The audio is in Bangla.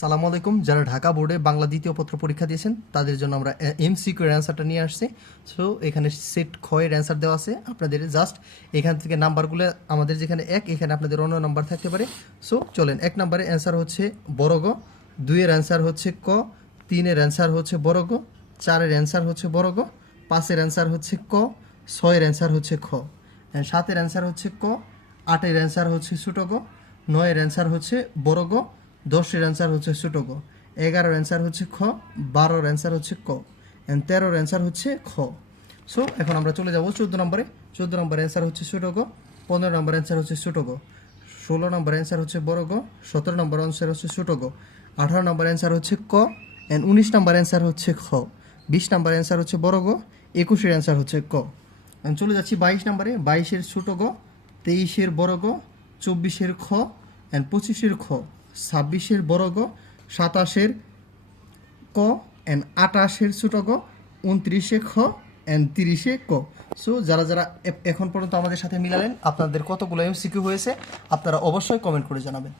সালামু আলাইকুম। যারা ঢাকা বোর্ডে বাংলা দ্বিতীয় পত্র পরীক্ষা দিয়েছেন তাদের জন্য আমরা এমসিকিউ এর অ্যান্সারটা নিয়ে আসছি। সো এখানে সেট খ এর অ্যান্সার দেওয়া আছে, আপনাদের জাস্ট এখান থেকে নাম্বারগুলো আমাদের যেখানে এক, এখানে আপনাদের অন্য নাম্বার থাকতে পারে। সো চলেন, এক নাম্বারের অ্যান্সার হচ্ছে বড় গ, দুইয়ের অ্যান্সার হচ্ছে ক, তিনের অ্যান্সার হচ্ছে বড় গ, চারের অ্যান্সার হচ্ছে বড় গ, পাঁচের অ্যান্সার হচ্ছে ক, ছয়ের অ্যান্সার হচ্ছে খ, সাতের অ্যান্সার হচ্ছে ক, আটের অ্যান্সার হচ্ছে ছোট গ, নয়ের অ্যান্সার হচ্ছে বড় গ, 10-এর অ্যান্সার হচ্ছে ছোট গ, 11-এর অ্যান্সার হচ্ছে খ, 12-এর অ্যান্সার হচ্ছে ক, 13-এর অ্যান্সার হচ্ছে খ। সো এখন আমরা চলে যাব 14 নম্বরে। 14 নম্বরের অ্যান্সার হচ্ছে ছোট গ, 15 নম্বর অ্যান্সার হচ্ছে ছোট গ, 16 নম্বর অ্যান্সার হচ্ছে বড় গ, 17 নম্বর অ্যান্সার হচ্ছে ছোট গ, 18 নম্বর অ্যান্সার হচ্ছে ক, 19 নম্বর অ্যান্সার হচ্ছে খ, 20 নম্বর অ্যান্সার হচ্ছে বড় গ, 21-এর অ্যান্সার হচ্ছে ক। চলে যাচ্ছি 22 নম্বরে। 22-এর ছোট গ, 23-এর বড় গ, 24-এর খ, 25-এর খ, 26-এর বড় গ, 27-এর ক, 28-এর ছোট গ, 29-এ খ, 30-এ ক। সো যারা যারা এখন পর্যন্ত আমাদের সাথে মিলালেন, আপনাদের কতগুলো এমসিকিউ হয়েছে আপনারা অবশ্যই কমেন্ট করে জানাবেন।